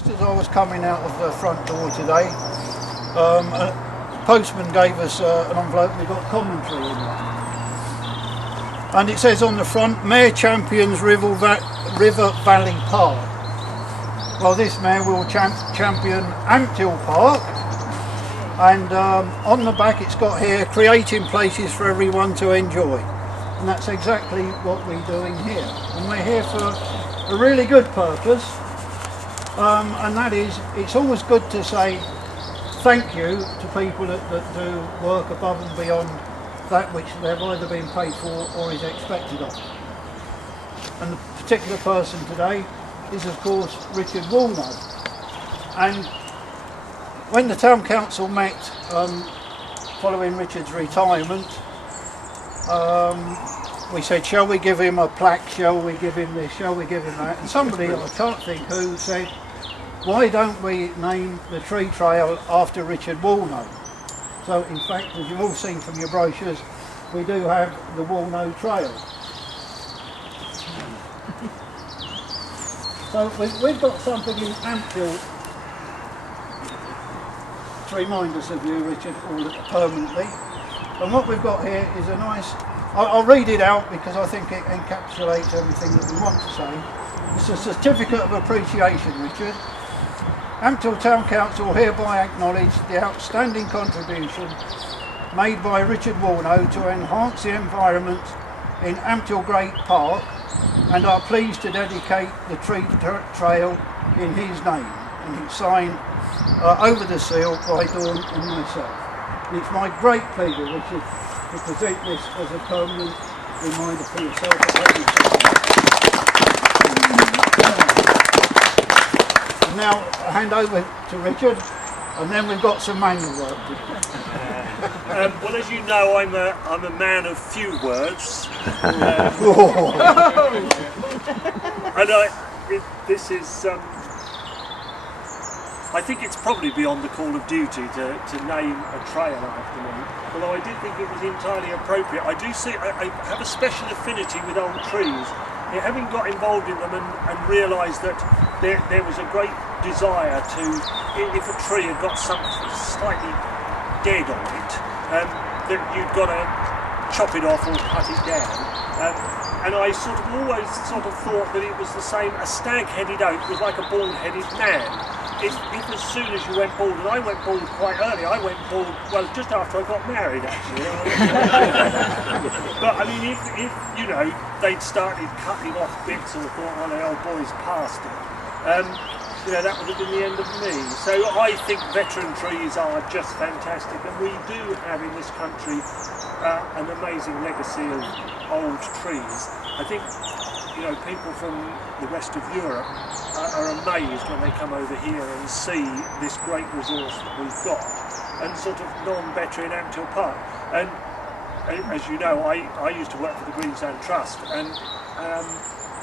Just as I was coming out of the front door today, a postman gave us an envelope. We got commentary in it, and it says on the front, "Mayor champions River Valley Park." Well, this mayor will champion Ampthill Park, and on the back it's got here, "Creating places for everyone to enjoy," and that's exactly what we're doing here. And we're here for a really good purpose. And that is, it's always good to say thank you to people that do work above and beyond that which they've either been paid for or is expected of. And the particular person today is, of course, Richard Woolnough. And when the town council met following Richard's retirement, we said, shall we give him a plaque, shall we give him this, shall we give him that? And somebody, I can't think who, said, why don't we name the tree trail after Richard Woolnough? So in fact, as you've all seen from your brochures, we do have the Woolnough Trail. So we've got something in Ampthill to remind us of you, Richard, all permanently. And what we've got here is a nice, I'll read it out because I think it encapsulates everything that we want to say. It's a certificate of appreciation, Richard. Ampthill Town Council hereby acknowledge the outstanding contribution made by Richard Woolnough to enhance the environment in Ampthill Great Park, and are pleased to dedicate the tree trail in his name. And it's signed over the seal by Dawn and myself. And it's my great pleasure, Richard, to present this as a permanent reminder for yourself. And now I hand over to Richard, and then we've got some manual work to do. Well, as you know, I'm a man of few words, and this is. I think it's probably beyond the call of duty to name a trail after me, although I did think it was entirely appropriate. I do see I have a special affinity with old trees. Having got involved in them and realised that there was a great desire to, if a tree had got something slightly dead on it, that you'd got to chop it off or cut it down. And I always thought that it was the same. A stag-headed oak was like a bald-headed man. If as soon as you went bald, and I went bald quite early, I went bald, well, just after I got married, actually. But I mean, if you know, they'd started cutting off bits or thought, well, the old boy's past it, you know, that would have been the end of me. So I think veteran trees are just fantastic, and we do have in this country an amazing legacy of old trees. I think, you know, people from the rest of Europe are amazed when they come over here and see this great resource that we've got, and sort of non-better in Ampthill Park. And as you know, I used to work for the Greensand Trust, and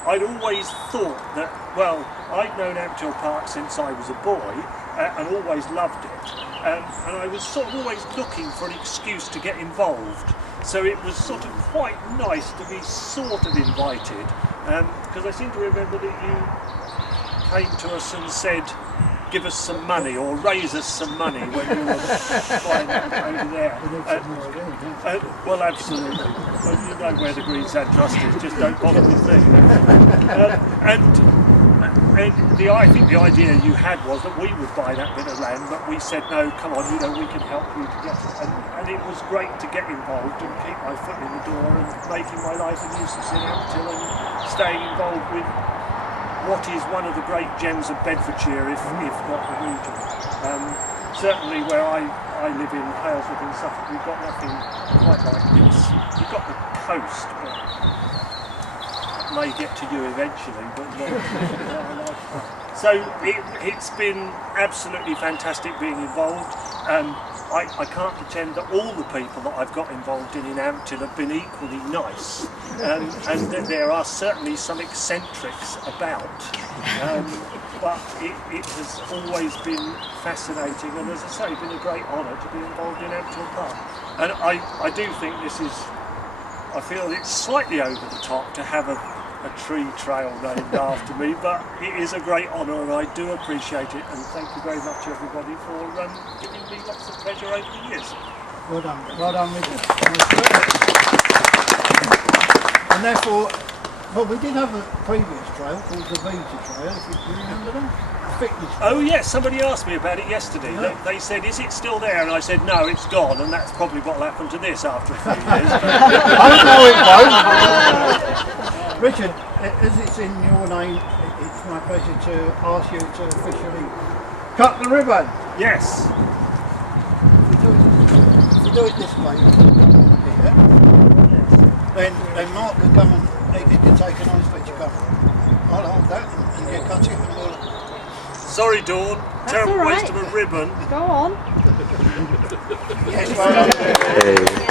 I'd always thought that, well, I'd known Ampthill Park since I was a boy and always loved it, and I was sort of always looking for an excuse to get involved. So it was sort of quite nice to be sort of invited, because I seem to remember that you came to us and said, give us some money or raise us some money when you were flying over there. Well, absolutely. Well, you know where the Greensand Trust is, just don't bother with me. I think the idea you had was that we would buy that bit of land, but we said, no, come on, you know, we can help you to get it. And it was great to get involved and keep my foot in the door and making my life a nuisance in Ampthill and staying involved with what is one of the great gems of Bedfordshire, if not the region. Certainly where I live in Halesworth in Suffolk, we've got nothing quite like this. We've got the coast, but it may get to you eventually, but not. So it's been absolutely fantastic being involved. I can't pretend that all the people that I've got involved in Ampthill have been equally nice, and that there are certainly some eccentrics about, but it has always been fascinating, and as I say, been a great honour to be involved in Ampthill Park. And I do think this is, I feel it's slightly over the top to have a a tree trail named after me, but it is a great honour and I do appreciate it, and thank you very much everybody for giving me lots of pleasure over the years. Well done, Richard. And therefore, well, we did have a previous trail called the Vita Trail, if you remember that. Fitness trail. Oh yes, somebody asked me about it yesterday. Yeah. They said, is it still there? And I said, no, it's gone, and that's probably what will happen to this after a few years. I know it won't. Richard, as it's in your name, it's my pleasure to ask you to officially cut the ribbon. Yes. If you do it this way, here, then Mark can come and he can take a nice picture. Come. I'll hold that and you cut it and we'll... Sorry, Dawn. Terrible all right. waste of a ribbon. Go on. Yes, well done. Hey.